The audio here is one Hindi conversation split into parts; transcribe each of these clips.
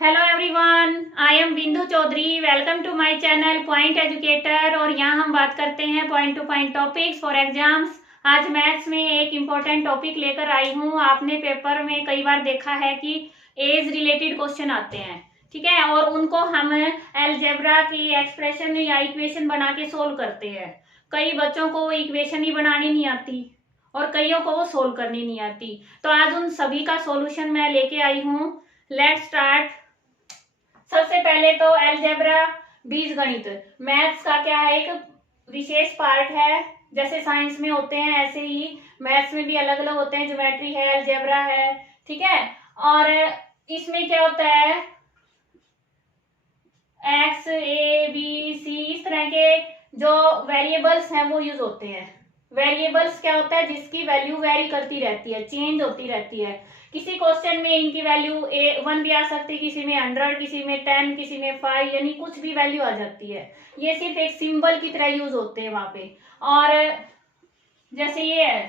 Hello everyone, I am Bindu Chaudhary. Welcome to my channel point educator. और यहाँ हम बात करते हैं point to point topics for exams. आज मैथ्स में एक इम्पोर्टेंट टॉपिक लेकर आई हूँ। आपने पेपर में कई बार देखा है कि एज रिलेटेड क्वेश्चन आते हैं, ठीक है, और उनको हम अलजेब्रा की एक्सप्रेशन या इक्वेशन बना के सोल्व करते हैं। कई बच्चों को वो इक्वेशन ही बनानी नहीं आती और कईयों को वो सोल्व करनी नहीं आती। तो आज उन सभी का सोल्यूशन मैं लेके आई हूँ। Let's start. सबसे पहले तो अलजेब्रा, बीजगणित, मैथ्स का क्या है, एक विशेष पार्ट है। जैसे साइंस में होते हैं ऐसे ही मैथ्स में भी अलग अलग होते हैं। ज्योमेट्री है, अलजेब्रा है, ठीक है। और इसमें क्या होता है, एक्स, ए, बी, सी, इस तरह के जो वेरिएबल्स हैं वो यूज होते हैं। वेरिएबल्स क्या होता है, जिसकी वैल्यू वेरी करती रहती है, चेंज होती रहती है। किसी क्वेश्चन में इनकी वैल्यू 1 भी आ सकती है, किसी में 100, किसी में 10, किसी में 5, यानी कुछ भी वैल्यू आ जाती है। ये सिर्फ एक सिंबल की तरह यूज होते हैं वहां पे। और जैसे ये है,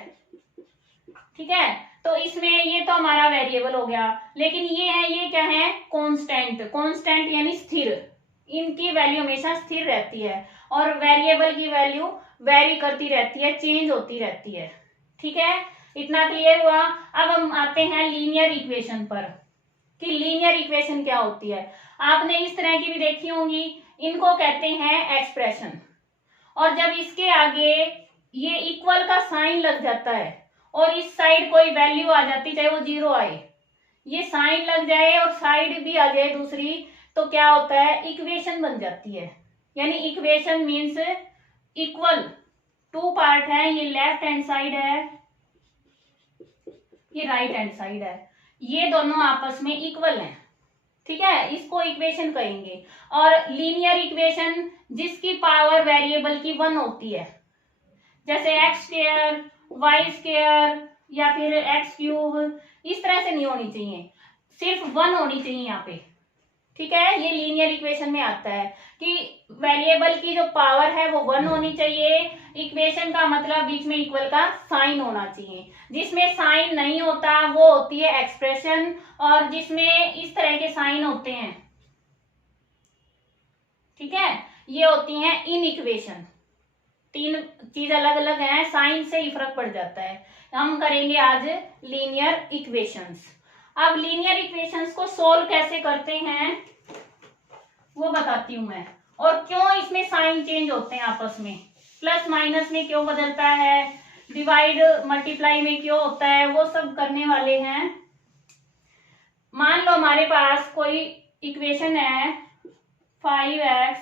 ठीक है, तो इसमें ये तो हमारा वेरिएबल हो गया। लेकिन ये है, ये क्या है, कांस्टेंट। कांस्टेंट यानी स्थिर, इनकी वैल्यू हमेशा स्थिर रहती है। और वेरिएबल की वैल्यू वेरी करती रहती है, चेंज होती रहती है, ठीक है। इतना क्लियर हुआ। अब हम आते हैं लीनियर इक्वेशन पर कि लीनियर इक्वेशन क्या होती है। आपने इस तरह की भी देखी होंगी, इनको कहते हैं एक्सप्रेशन। और जब इसके आगे ये इक्वल का साइन लग जाता है और इस साइड कोई वैल्यू आ जाती, चाहे वो 0 आए, ये साइन लग जाए और साइड भी आ जाए दूसरी, तो क्या होता है, इक्वेशन बन जाती है। यानी equation means equal. Two part है, ये लेफ्ट हैंड साइड है, ये राइट हैंड साइड है, ये दोनों आपस में इक्वल हैं, ठीक है, इसको इक्वेशन कहेंगे। और लीनियर इक्वेशन जिसकी पावर वेरिएबल की 1 होती है, जैसे एक्स स्क्वायर, वाई स्क्वायर या फिर एक्स क्यूब, इस तरह से नहीं होनी चाहिए, सिर्फ 1 होनी चाहिए यहाँ पे, ठीक है। ये लीनियर इक्वेशन में आता है कि वेरिएबल की जो पावर है वो 1 होनी चाहिए। इक्वेशन का मतलब बीच में इक्वल का साइन होना चाहिए। जिसमें साइन नहीं होता वो होती है एक्सप्रेशन, और जिसमें इस तरह के साइन होते हैं, ठीक है, ये होती हैं इन इक्वेशन। तीन चीज अलग अलग हैं, साइन से ही फर्क पड़ जाता है। हम करेंगे आज लीनियर इक्वेशंस। अब लीनियर इक्वेशंस को सोल्व कैसे करते हैं वो बताती हूं मैं, और क्यों इसमें साइन चेंज होते हैं आपस में, प्लस माइनस में क्यों बदलता है, डिवाइड मल्टीप्लाई में क्यों होता है, वो सब करने वाले हैं। मान लो हमारे पास कोई इक्वेशन है, 5x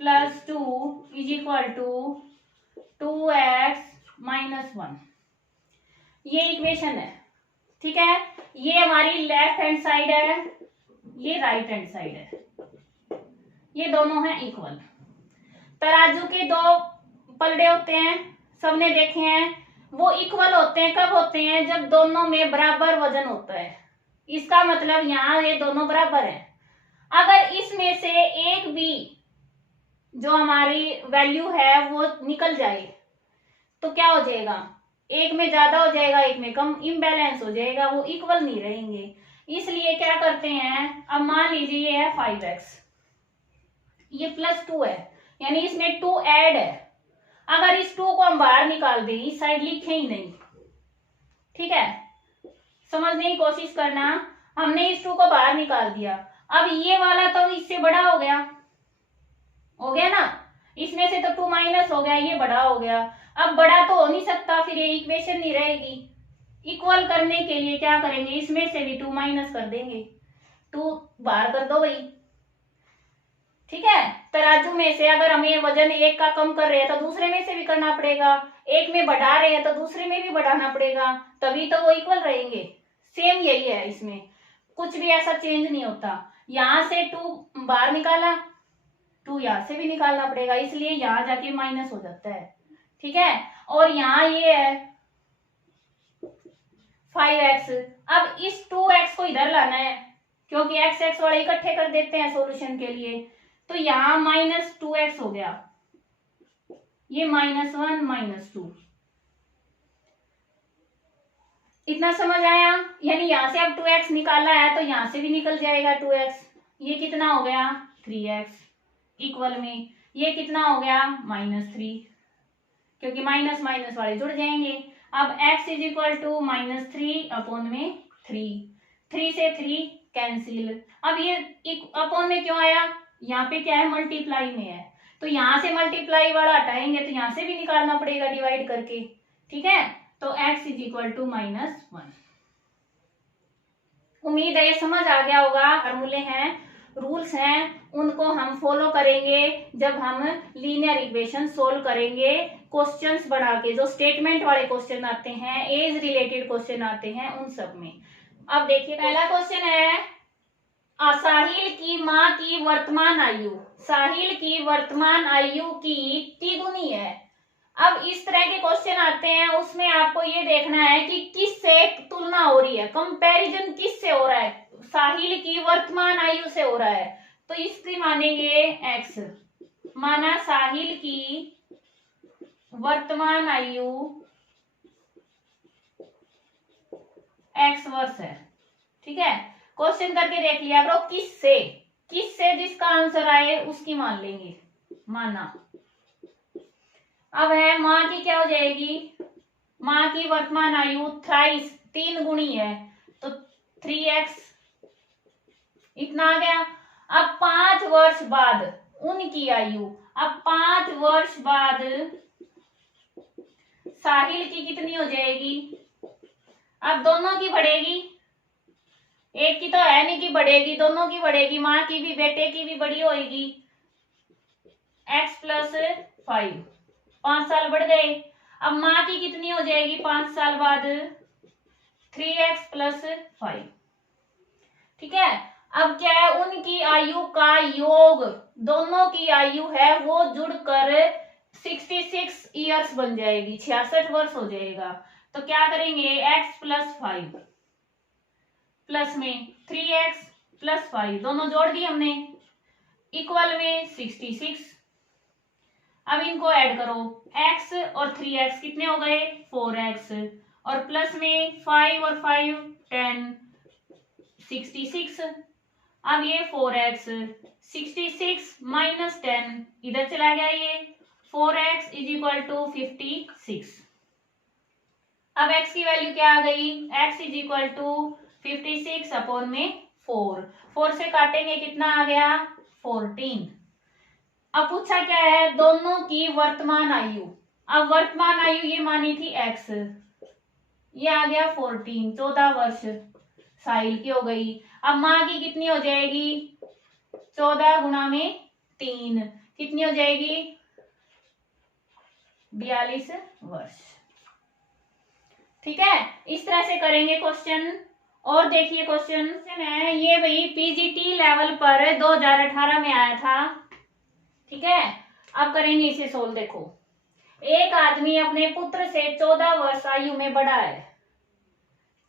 plus 2 is equal to 2x minus 1, ये इक्वेशन है, ठीक है। ये हमारी लेफ्ट हैंड साइड है, ये राइट हैंड साइड है, ये दोनों हैं इक्वल। तराजू के 2 पलड़े होते हैं, सबने देखे हैं, वो इक्वल होते हैं। कब होते हैं, जब दोनों में बराबर वजन होता है। इसका मतलब यहाँ ये दोनों बराबर हैं। अगर इसमें से एक भी जो हमारी वैल्यू है वो निकल जाए तो क्या हो जाएगा, एक में ज्यादा हो जाएगा, एक में कम, इम्बैलेंस हो जाएगा, वो इक्वल नहीं रहेंगे। इसलिए क्या करते हैं, अब मान लीजिए ये है 5x, ये प्लस 2 है, यानी इसमें 2 ऐड है। अगर इस 2 को हम बाहर निकाल दें, इस साइड लिखे ही नहीं, ठीक है, समझने की कोशिश करना। हमने इस 2 को बाहर निकाल दिया, अब ये वाला तो इससे बड़ा हो गया ना, इसमें से तो 2 माइनस हो गया, ये बड़ा हो गया। अब बड़ा तो हो नहीं सकता, फिर ये इक्वेशन नहीं रहेगी। इक्वल करने के लिए क्या करेंगे, इसमें से भी 2 माइनस कर देंगे, 2 बाहर कर दो भाई, ठीक है। तराजू में से अगर हमें वजन एक का कम कर रहे हैं तो दूसरे में से भी करना पड़ेगा, एक में बढ़ा रहे हैं तो दूसरे में भी बढ़ाना पड़ेगा, तभी तो वो इक्वल रहेंगे। सेम यही है, इसमें कुछ भी ऐसा चेंज नहीं होता। यहां से 2 बाहर निकाला, 2 यहां से भी निकालना पड़ेगा, इसलिए यहां जाके माइनस हो जाता है, ठीक है। और यहाँ ये है 5x, अब इस 2x को इधर लाना है, क्योंकि x x वाले इकट्ठे कर देते हैं सॉल्यूशन के लिए, तो यहां -2x हो गया, ये -1 -2, इतना समझ आया? यानी यहाँ से अब 2x निकाला है तो यहाँ से भी निकल जाएगा 2x। ये कितना हो गया 3x इक्वल में ये कितना हो गया -3, क्योंकि माइनस माइनस वाले जुड़ जाएंगे। अब x is equal to -3 upon में 3 से 3 कैंसिल। अब ये अपॉन में क्यों आया? यहाँ पे क्या है मल्टीप्लाई में है, तो यहाँ से मल्टीप्लाई वाला हटाएंगे तो यहाँ से भी निकालना पड़ेगा डिवाइड करके। ठीक है, तो x इज इक्वल टू -1। उम्मीद है ये समझ आ गया होगा। फॉर्मूले हैं, रूल्स हैं, उनको हम फॉलो करेंगे जब हम लीनियर इक्वेशन सोल्व करेंगे क्वेश्चंस बना के। जो स्टेटमेंट वाले क्वेश्चन आते हैं, एज रिलेटेड क्वेश्चन आते हैं, उन सब में। अब देखिए पहला क्वेश्चन है, साहिल की माँ की वर्तमान आयु, साहिल की वर्तमान आयु की तिगुनी है। अब इस तरह के क्वेश्चन आते हैं, उसमें आपको ये देखना है कि किससे तुलना हो रही है, कंपैरिजन किससे हो रहा है। साहिल की वर्तमान आयु से हो रहा है तो इसकी मानेंगे x। माना साहिल की वर्तमान आयु x वर्ष है। ठीक है, क्वेश्चन करके देख लिया करो किससे, किससे जिसका आंसर आए उसकी मान लेंगे। माना अब है माँ की क्या हो जाएगी, माँ की वर्तमान आयु थ्राइस 3 गुणी है तो 3x इतना आ गया। अब 5 वर्ष बाद उनकी आयु, अब 5 वर्ष बाद साहिल की कितनी हो जाएगी। अब दोनों की बढ़ेगी, एक की तो है नहीं कि बढ़ेगी, दोनों की बढ़ेगी, माँ की भी बेटे की भी बड़ी होगी। x + 5 5 साल बढ़ गए। अब माँ की कितनी हो जाएगी 5 साल बाद 3x + 5। ठीक है, अब क्या है उनकी आयु का योग, दोनों की आयु है वो जुड़कर 66 ईयर्स बन जाएगी, 66 वर्ष हो जाएगा। तो क्या करेंगे x + 5 प्लस में 3x + 5 दोनों जोड़ दिए हमने इक्वल में 66। अब इनको ऐड करो, x और 3x कितने हो गए 4x और प्लस में 5 और 5 10 66। अब ये 4x 66 - 10 इधर चला गया, ये 4x = 56। अब x की वैल्यू क्या आ गई, x = 56 अपॉन में 4 से काटेंगे कितना आ गया 14। अब पूछा क्या है दोनों की वर्तमान आयु। अब वर्तमान आयु ये मानी थी x, ये आ गया 14 वर्ष साहिल की हो गई। अब माँ की कितनी हो जाएगी 14 गुणा में 3 कितनी हो जाएगी 42 वर्ष। ठीक है, इस तरह से करेंगे क्वेश्चन। और देखिए क्वेश्चन है ये भाई पीजीटी लेवल पर 2018 में आया था। ठीक है, अब करेंगे इसे सोल्व। देखो, एक आदमी अपने पुत्र से 14 वर्ष आयु में बड़ा है।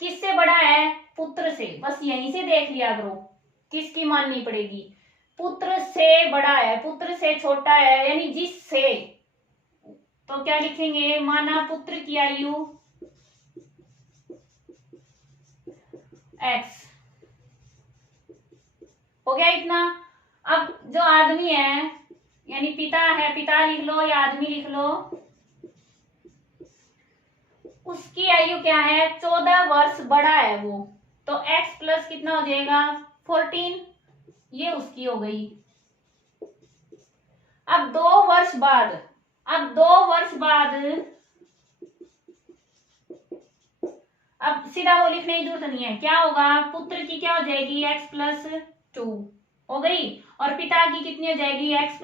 किससे बड़ा है पुत्र से, बस यहीं से देख लिया करो किसकी माननी पड़ेगी। पुत्र से बड़ा है, पुत्र से छोटा है, यानी जिससे, तो क्या लिखेंगे माना पुत्र की आयु x हो गया इतना। अब जो आदमी है यानी पिता है, पिता लिख लो या आदमी लिख लो, उसकी आयु क्या है 14 वर्ष बड़ा है वो, तो x प्लस कितना हो जाएगा 14, ये उसकी हो गई। अब 2 वर्ष बाद, अब 2 वर्ष बाद, अब सीधा वो लिखने की जरूरत नहीं है, क्या होगा पुत्र की क्या हो जाएगी x + 2 हो गई और पिता की कितनी हो जाएगी x +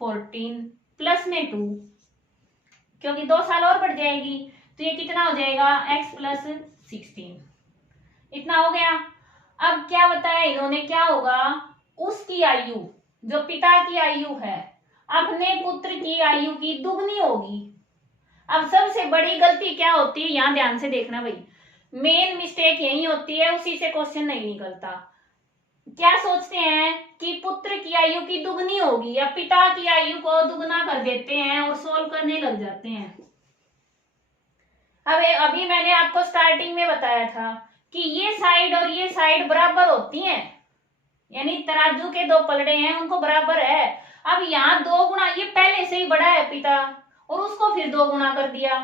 14 प्लस में 2, क्योंकि 2 साल और बढ़ जाएगी तो ये कितना हो जाएगा x + 16। इतना हो गया। अब क्या बताया इन्होंने, क्या होगा उसकी आयु जो पिता की आयु है अपने पुत्र की आयु की दुगनी होगी। अब सबसे बड़ी गलती क्या होती है, यहां ध्यान से देखना भाई, मेन मिस्टेक यही होती है, उसी से क्वेश्चन नहीं निकलता। क्या सोचते हैं कि पुत्र की आयु की दुगनी होगी या पिता की आयु को दुगना कर देते हैं और सोल्व करने लग जाते हैं। अब अभी मैंने आपको स्टार्टिंग में बताया था कि ये साइड और ये साइड बराबर होती हैं, यानी तराजू के दो पलड़े हैं उनको बराबर है। अब यहाँ 2 गुना, ये पहले से ही बड़ा है पिता और उसको फिर 2 गुना कर दिया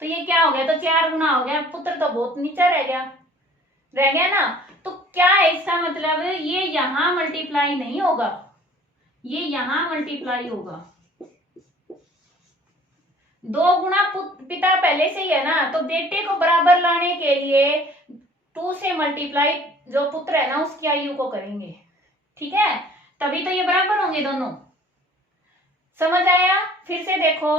तो ये क्या हो गया, तो 4 गुना हो गया। पुत्र तो बहुत नीचा रह गया ना। तो क्या है इसका मतलब, ये यहां मल्टीप्लाई नहीं होगा, ये यहां मल्टीप्लाई होगा। 2 गुना पिता पहले से ही है ना, तो बेटे को बराबर लाने के लिए 2 से मल्टीप्लाई जो पुत्र है ना उसकी आयु को करेंगे, ठीक है, तभी तो ये बराबर होंगे दोनों। समझ आया? फिर से देखो,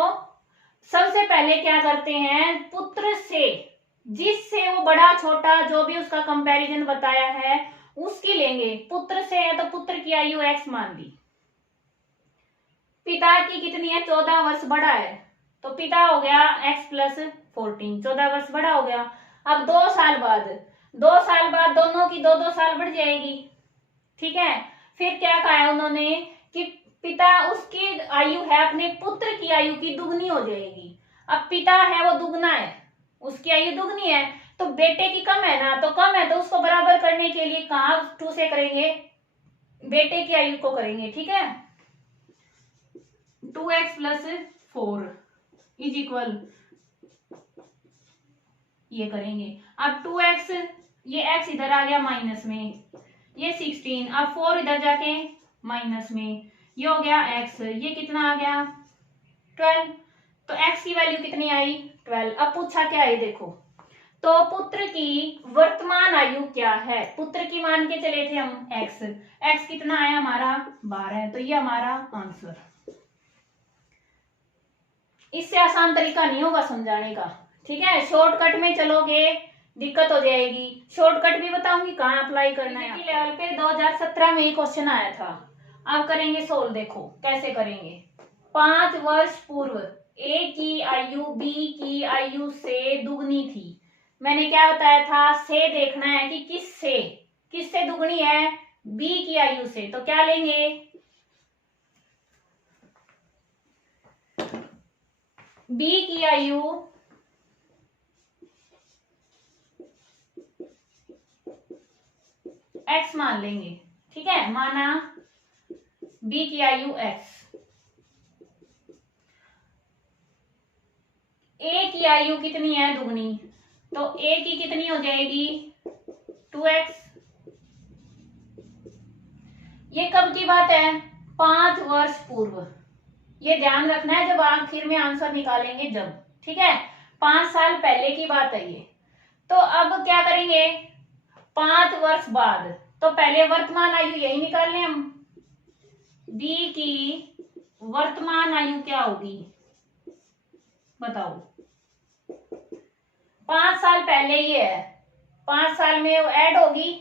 सबसे पहले क्या करते हैं, पुत्र से, जिससे वो बड़ा छोटा जो भी उसका कंपैरिजन बताया है उसकी लेंगे। पुत्र से है तो पुत्र की आयु x मान ली, पिता की कितनी है, 14 वर्ष बड़ा है, तो पिता हो गया x प्लस 14, 14 वर्ष बड़ा हो गया। अब 2 साल बाद दोनों की 2-2 साल बढ़ जाएगी, ठीक है। फिर क्या कहा है उन्होंने कि पिता, उसकी आयु है अपने पुत्र की आयु की दुगनी हो जाएगी। अब पिता है वो दुगना है, उसकी आयु दुगनी है, तो बेटे की कम है ना, तो कम है तो उसको बराबर करने के लिए कहाँ 2 से करेंगे, बेटे की आयु को करेंगे, ठीक है। 2x प्लस 4 इज इक्वल, ये करेंगे। अब 2x, ये x इधर आ गया माइनस में, ये 16, अब 4 इधर जाके माइनस में, ये हो गया x, ये कितना आ गया 12, तो x की वैल्यू कितनी आई 12। अब पूछा क्या है देखो, तो पुत्र की वर्तमान आयु क्या है, पुत्र की मान के चले थे हम x कितना आया हमारा 12, तो ये हमारा आंसर। इससे आसान तरीका नहीं होगा समझाने का, ठीक है। शॉर्टकट में चलोगे दिक्कत हो जाएगी, शॉर्टकट भी बताऊंगी कहाँ अप्लाई करना है। लेवल पे 2017 में क्वेश्चन आया था, अब करेंगे सोल्व, देखो कैसे करेंगे। 5 वर्ष पूर्व ए की आयु बी की आयु से दुगनी थी। मैंने क्या बताया था, से देखना है कि किससे दुगनी है, बी की आयु से, तो क्या लेंगे, बी की आयु x मान लेंगे, ठीक है, माना b की आयु x, a की आयु कितनी है दुगनी, तो a की कितनी हो जाएगी 2x। ये कब की बात है, 5 वर्ष पूर्व, ये ध्यान रखना है जब आखिर में आंसर निकालेंगे जब, ठीक है, 5 साल पहले की बात है ये। तो अब क्या करेंगे, 5 वर्ष बाद, तो पहले वर्तमान आयु यही निकाल लें हम, बी की वर्तमान आयु क्या होगी बताओ, 5 साल पहले ये है, 5 साल में ऐड होगी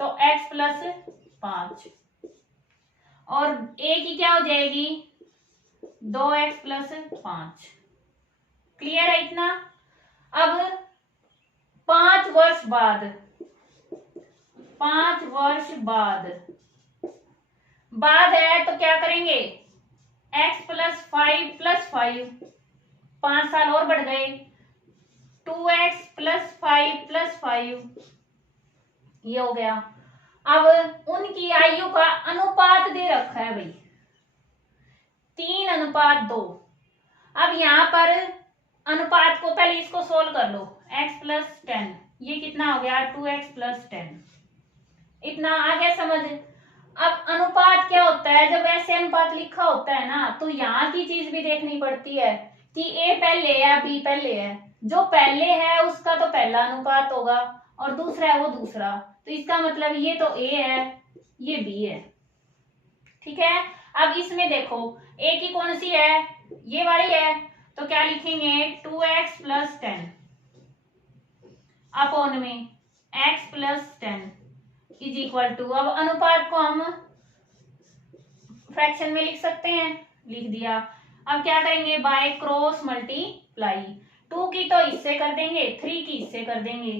तो x प्लस 5, और a की क्या हो जाएगी 2x प्लस 5। क्लियर है इतना। अब 5 वर्ष बाद, 5 वर्ष बाद है तो क्या करेंगे, x प्लस 5, 5 साल और बढ़ गए, 2x प्लस 5, ये हो गया। अब उनकी आयु का अनुपात दे रखा है भाई 3:2। अब यहां पर अनुपात को पहले इसको सोल्व कर लो, x प्लस 10, ये कितना हो गया 2x प्लस 10, इतना आ गया समझ। अब अनुपात क्या होता है, जब ऐसे अनुपात लिखा होता है ना तो यहाँ की चीज भी देखनी पड़ती है कि a पहले है या b पहले है, जो पहले है उसका तो पहला अनुपात होगा और दूसरा है वो दूसरा, तो इसका मतलब ये तो a है ये b है, ठीक है। अब इसमें देखो a की कौन सी है, ये वाली है, तो क्या लिखेंगे 2x प्लस 10 अपॉन में x plus 10 is equal to, अब अनुपात को हम फ्रैक्शन में लिख सकते हैं, लिख दिया। अब क्या करेंगे, बाय क्रॉस मल्टीप्लाई, 2 की तो इससे कर देंगे, 3 की इससे कर देंगे,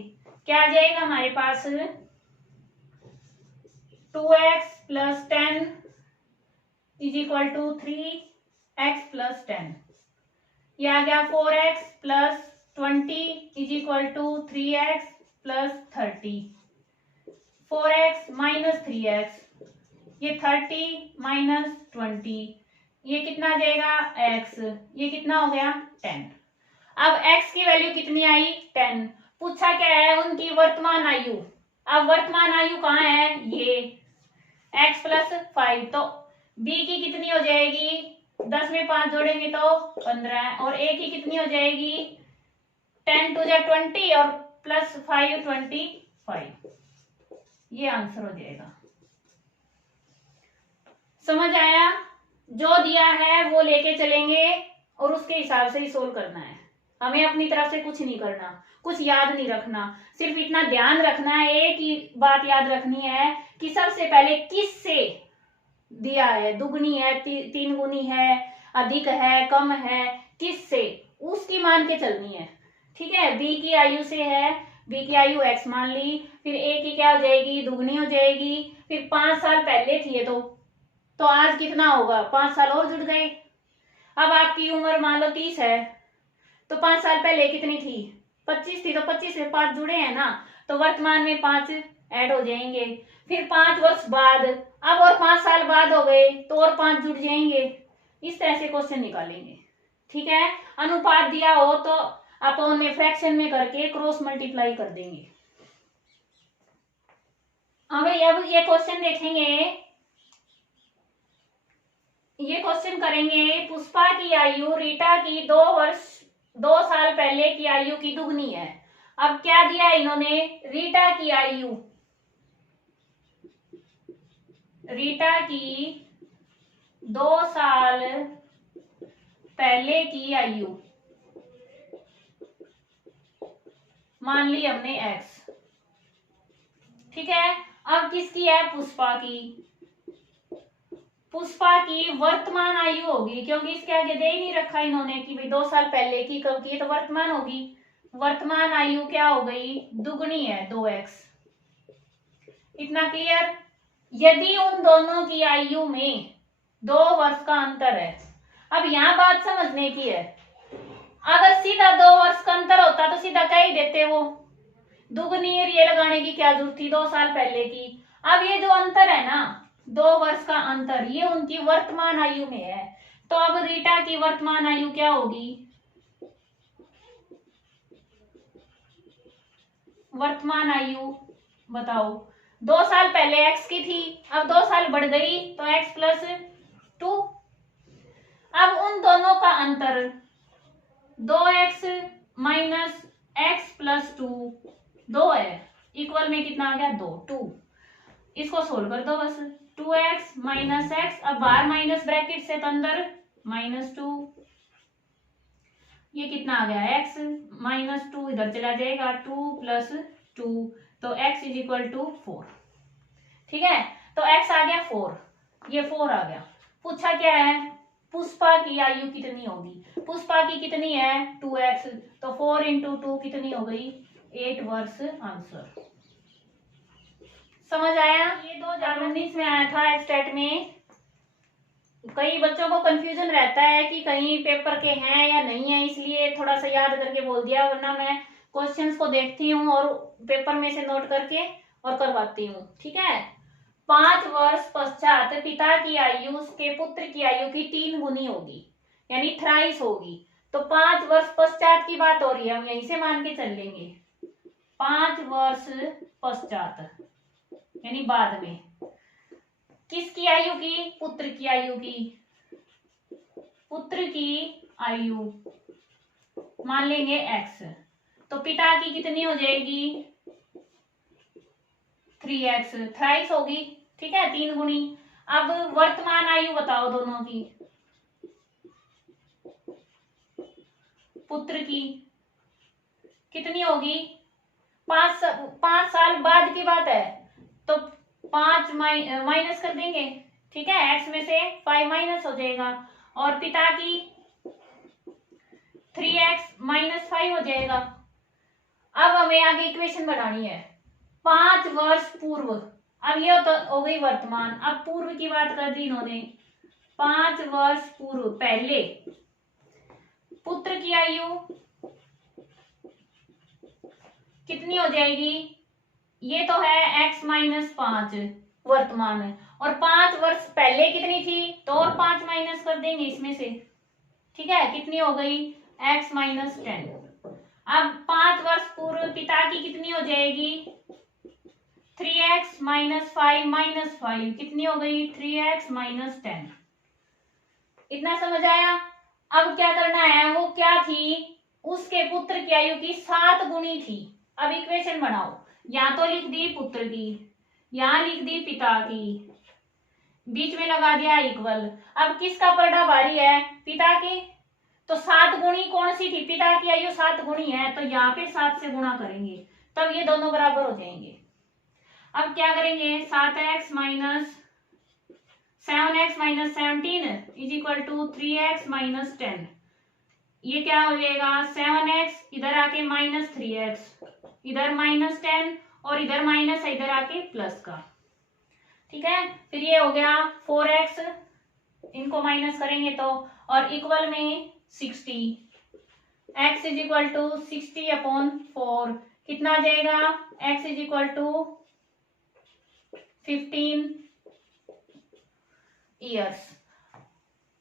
क्या आ जाएगा हमारे पास 2x plus 10 is equal to 3x plus 10, ये आ गया 4x plus 20 is equal to 3x plus 30, 4x minus 3x, ये 30 माइनस 20, ये कितना आ जाएगा x, ये कितना हो गया 10। अब x की वैल्यू कितनी आई 10। पूछा क्या है उनकी वर्तमान आयु। अब वर्तमान आयु कहाँ है, ये x प्लस 5, तो b की कितनी हो जाएगी, 10 में 5 जोड़ेंगे तो 15, और a की कितनी हो जाएगी 10 टू जा 20 और प्लस 5 25, ये आंसर हो जाएगा। समझ आया, जो दिया है वो लेके चलेंगे और उसके हिसाब से ही सोल्व करना है, हमें अपनी तरफ से कुछ नहीं करना, कुछ याद नहीं रखना, सिर्फ इतना ध्यान रखना है, एक ही बात याद रखनी है कि सबसे पहले किससे दिया है, दुगनी है, तीन गुनी है, अधिक है, कम है, किससे, उसकी मान के चलनी है। ठीक है, बी की आयु से है, बी की आयु x मान ली, फिर a की क्या हो जाएगी, दुगनी हो जाएगी, फिर 5 साल पहले थी ये तो आज कितना होगा, 5 साल और जुड़ गए। अब आपकी उम्र मान लो 30 है, तो 5 साल पहले कितनी थी, 25 थी, तो 25 से 5 जुड़े हैं ना, तो वर्तमान में 5 ऐड हो जाएंगे। फिर 5 वर्ष बाद, अब और 5 साल बाद हो गए तो और 5 जुड़ जाएंगे। इस तरह से क्वेश्चन निकालेंगे। ठीक है, अनुपात दिया हो तो अपन में फ्रैक्शन में करके क्रॉस मल्टीप्लाई कर देंगे। हमें अब ये क्वेश्चन देखेंगे, ये क्वेश्चन करेंगे, पुष्पा की आयु रीटा की 2 साल पहले की आयु की दुगनी है। अब क्या दिया इन्होंने, रीटा की आयु, रीटा की 2 साल पहले की आयु मान ली हमने x। ठीक है, अब किसकी है, पुष्पा की, पुष्पा की वर्तमान आयु होगी, क्योंकि इसके आगे दे ही नहीं रखा इन्होंने कि भाई 2 साल पहले की कब की, तो वर्तमान होगी। वर्तमान आयु क्या हो गई, दुगनी है 2x। इतना क्लियर। यदि उन दोनों की आयु में 2 वर्ष का अंतर है, अब यहां बात समझने की है, अगर सीधा 2 वर्ष का अंतर होता तो सीधा कह ही देते, वो दुगनी ये लगाने की क्या जरूरत थी, 2 साल पहले की। अब ये जो अंतर है ना, 2 वर्ष का अंतर, ये उनकी वर्तमान आयु में है, तो अब रीटा की वर्तमान आयु क्या होगी, वर्तमान आयु बताओ, 2 साल पहले x की थी, अब 2 साल बढ़ गई तो x प्लस 2। अब उन दोनों का अंतर 2x माइनस x प्लस 2 है, इक्वल में कितना आ गया 2। इसको सोल्व कर दो बस, 2x माइनस एक्स, अब बाहर माइनस ब्रैकेट से तो अंदर -2, ये कितना आ गया x -2, इधर चला जाएगा 2 प्लस 2, तो x इज इक्वल टू 4। ठीक है, तो x आ गया 4, ये 4 आ गया। पूछा क्या है, पुष्पा की आयु कितनी होगी, पुष्पा की कितनी है 2x, तो 4 इंटू 2 कितनी हो गई 8 वर्ष आंसर। समझ आया, ये 2019 में आया था स्टेट में। कई बच्चों को कंफ्यूजन रहता है कि कहीं पेपर के हैं या नहीं है, इसलिए थोड़ा सा याद करके बोल दिया, वरना मैं क्वेश्चंस को देखती हूँ और पेपर में से नोट करके और करवाती हूँ। ठीक है, 5 वर्ष पश्चात पिता की आयु उसके पुत्र की आयु की 3 गुनी होगी, यानी थ्राइस होगी। तो 5 वर्ष पश्चात की बात हो रही है, हम यहीं से मान के चल लेंगे, 5 वर्ष पश्चात यानी बाद में, किसकी आयु की, पुत्र की आयु की, पुत्र की आयु मान लेंगे x, तो पिता की कितनी हो जाएगी 3x, थ्राइस होगी। ठीक है, 3 गुनी। अब वर्तमान आयु बताओ दोनों की, पुत्र की कितनी होगी, 5 साल बाद की बात है, तो 5 माइनस कर देंगे। ठीक है, x में से 5 माइनस हो जाएगा, और पिता की 3x माइनस 5 हो जाएगा। अब हमें आगे इक्वेशन बनानी है, 5 वर्ष पूर्व, अब ये तो हो गई वर्तमान, अब पूर्व की बात कर दी इन्होंने, 5 वर्ष पूर्व पहले पुत्र की आयु कितनी हो जाएगी, ये तो है x-5 वर्तमान में, और 5 वर्ष पहले कितनी थी, तो और 5 माइनस कर देंगे इसमें से, ठीक है, कितनी हो गई x-10। अब 5 वर्ष पूर्व पिता की कितनी हो जाएगी, 3x - 5 - 5 कितनी हो गई, 3x - 10। इतना समझ आया। अब क्या करना है, वो क्या थी, उसके पुत्र की आयु की 7 गुनी थी। अब इक्वेशन बनाओ, यहाँ तो लिख दी पुत्र की, यहाँ लिख दी पिता की, बीच में लगा दिया इक्वल। अब किसका पलटा भारी है, पिता की, तो 7 गुणी कौन सी थी, पिता की आयु 7 गुणी है, तो यहाँ पे 7 से गुणा करेंगे, तब ये दोनों बराबर हो जाएंगे। अब क्या करेंगे, 7x - 7x - 17 = 3x - 10। ये क्या हो जाएगा, 7x इधर आके -3x, इधर -10, और इधर माइनस है, इधर आके प्लस का, ठीक है। फिर ये हो गया 4x, इनको माइनस करेंगे तो, और इक्वल में 60, x = 60/4 कितना आ जाएगा, x = 15 ईयर्स।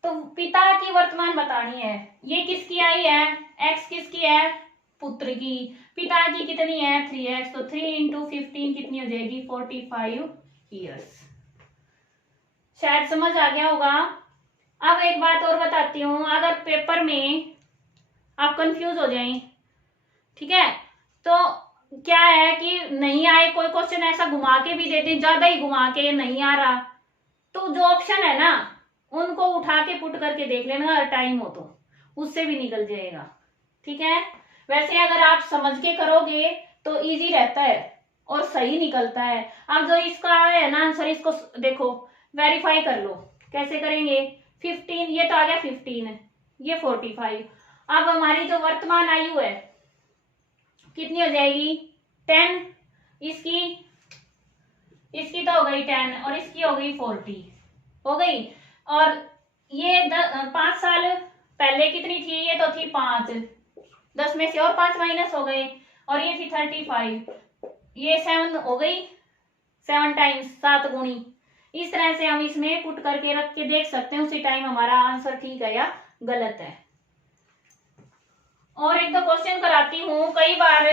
तो पिता की वर्तमान बतानी है, ये किसकी आई है, x किसकी है, पुत्र की, पिता की कितनी है 3x, तो 3 × 15 कितनी हो जाएगी, 45 ईयर्स। शायद समझ आ गया होगा। अब एक बात और बताती हूँ, अगर पेपर में आप कंफ्यूज हो जाएं, ठीक है, तो क्या है कि नहीं आए, कोई क्वेश्चन ऐसा घुमा के भी दे दें, ज्यादा ही घुमा के नहीं आ रहा, तो जो ऑप्शन है ना उनको उठा के पुट करके देख लेना, अगर टाइम हो तो उससे भी निकल जाएगा, ठीक है। वैसे अगर आप समझ के करोगे तो इजी रहता है और सही निकलता है। अब जो इसका है ना आंसर, इसको देखो, वेरीफाई कर लो, कैसे करेंगे, 15, ये तो आ गया 15, ये 45। अब हमारी जो वर्तमान आयु है कितनी हो जाएगी, 10, इसकी तो हो गई 10, और इसकी हो गई 40 हो गई। और ये 5 साल पहले कितनी थी, ये तो थी 5, 10 में से और 5 माइनस हो गए, और ये थी 35, ये 7 हो गई, 7 टाइम्स 7 गुणी। इस तरह से हम इसमें पुट करके रख के देख सकते हैं, उसी टाइम हमारा आंसर ठीक है या गलत है। और एक दो क्वेश्चन कराती हूँ, कई बार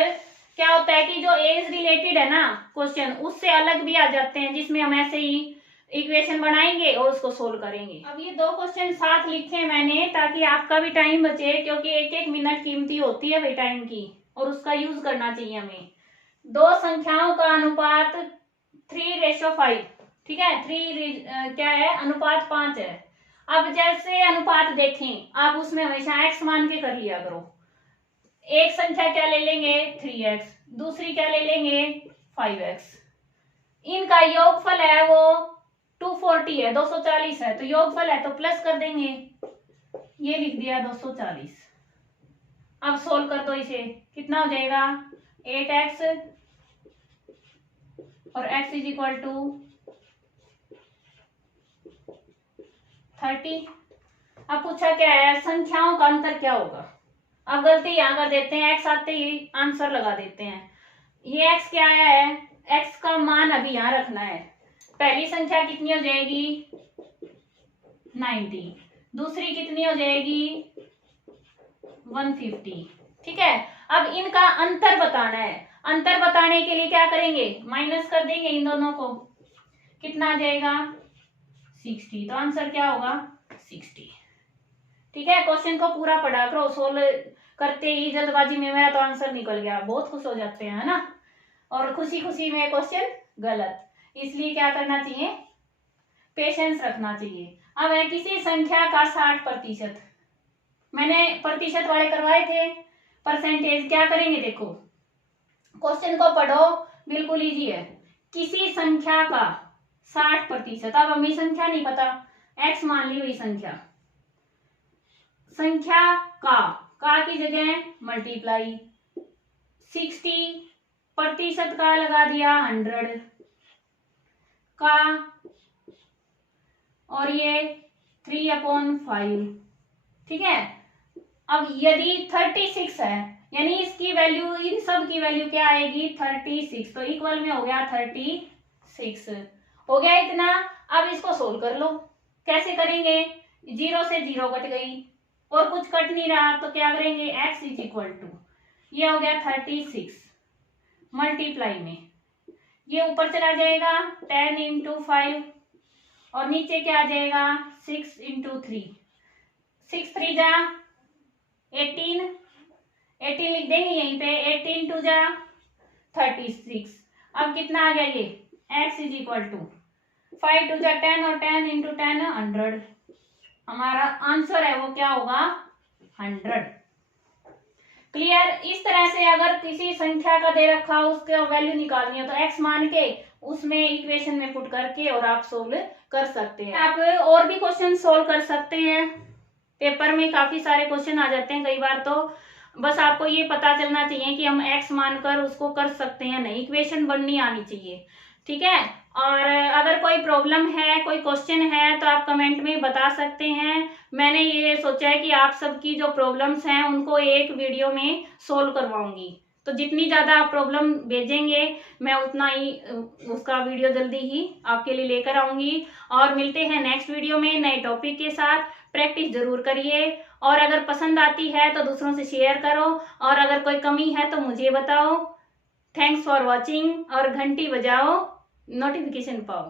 क्या होता है कि जो एज रिलेटेड है ना क्वेश्चन, उससे अलग भी आ जाते हैं, जिसमें हम ऐसे ही इक्वेशन बनाएंगे और उसको सोल्व करेंगे। अब ये 2 क्वेश्चन साथ लिखे हैं मैंने, ताकि आपका भी टाइम बचे, क्योंकि 1-1 मिनट कीमती होती है भाई टाइम की, और उसका यूज करना चाहिए हमें। 2 संख्याओं का अनुपात 3:5, ठीक है, 3 क्या है, अनुपात 5 है। अब जैसे अनुपात देखें, आप उसमें हमेशा x मान के कर लिया करो। एक संख्या क्या ले लेंगे 3x, दूसरी क्या ले लेंगे 5x, इनका योगफल है वो 240 है, 240 है, तो योगफल है तो प्लस कर देंगे, ये लिख दिया 240। अब सोल्व कर दो इसे, कितना हो जाएगा 8x, और x = 30। अब पूछा क्या है, संख्याओं का अंतर क्या होगा। अब गलती यहां कर देते हैं, x आते ही आंसर लगा देते हैं। ये x क्या आया है, x का मान अभी यहां रखना है। पहली संख्या कितनी हो जाएगी 90, दूसरी कितनी हो जाएगी 150, ठीक है। अब इनका अंतर बताना है, अंतर बताने के लिए क्या करेंगे, माइनस कर देंगे इन दोनों को, कितना आ जाएगा 60, तो आंसर क्या होगा 60, ठीक है। क्वेश्चन को पूरा पढ़ा करो, सोल्व करते ही जल्दबाजी में मेरा तो आंसर निकल गया, बहुत खुश हो जाते हैं, है ना, और खुशी खुशी में क्वेश्चन गलत, इसलिए क्या करना चाहिए, पेशेंस रखना चाहिए। अब है किसी संख्या का 60%, मैंने प्रतिशत वाले करवाए थे, परसेंटेज क्या करेंगे, देखो क्वेश्चन को पढ़ो, बिल्कुल इजी है। किसी संख्या का 60%, अब हमें संख्या नहीं पता, x मान ली हुई संख्या, संख्या का की जगह मल्टीप्लाई 60% का लगा दिया 100 का, और ये 3/5, ठीक है। अब यदि 36 है, यानी इसकी वैल्यू, इन सब की वैल्यू क्या आएगी 36। तो इक्वल में हो गया 36 हो गया इतना। अब इसको सोल्व कर लो। कैसे करेंगे, 0 से 0 कट गई और कुछ कट नहीं रहा, तो क्या करेंगे x इज इक्वल टू, ये हो गया 36 मल्टीप्लाई में ये ऊपर चला जाएगा 10 इंटू 5 और नीचे क्या आ जाएगा 6 इंटू 3, 6 3 जा 18, 18 लिख देंगे यहीं पे, 18 2 जा 36। अब कितना आ गया ये x इज इक्वल टू 5 2 जा 10 और 10 इंटू 10 100। हमारा आंसर है वो क्या होगा 100। क्लियर। इस तरह से अगर किसी संख्या का दे रखा हो उसका वैल्यू निकालनी हो तो x मान के उसमें इक्वेशन में पुट करके और आप सोल्व कर सकते हैं। आप और भी क्वेश्चन सोल्व कर सकते हैं, पेपर में काफी सारे क्वेश्चन आ जाते हैं कई बार, तो बस आपको ये पता चलना चाहिए कि हम x मानकर उसको कर सकते हैं नहीं, इक्वेशन बननी आनी चाहिए, ठीक है। और अगर कोई प्रॉब्लम है, कोई क्वेश्चन है तो आप कमेंट में बता सकते हैं। मैंने ये सोचा है कि आप सबकी जो प्रॉब्लम्स हैं उनको एक वीडियो में सोल्व करवाऊंगी, तो जितनी ज़्यादा आप प्रॉब्लम भेजेंगे मैं उतना ही उसका वीडियो जल्दी ही आपके लिए लेकर आऊंगी। और मिलते हैं नेक्स्ट वीडियो में नए टॉपिक के साथ। प्रैक्टिस जरूर करिए और अगर पसंद आती है तो दूसरों से शेयर करो और अगर कोई कमी है तो मुझे बताओ। थैंक्स फॉर वॉचिंग और घंटी बजाओ, नोटिफिकेशन पाओ।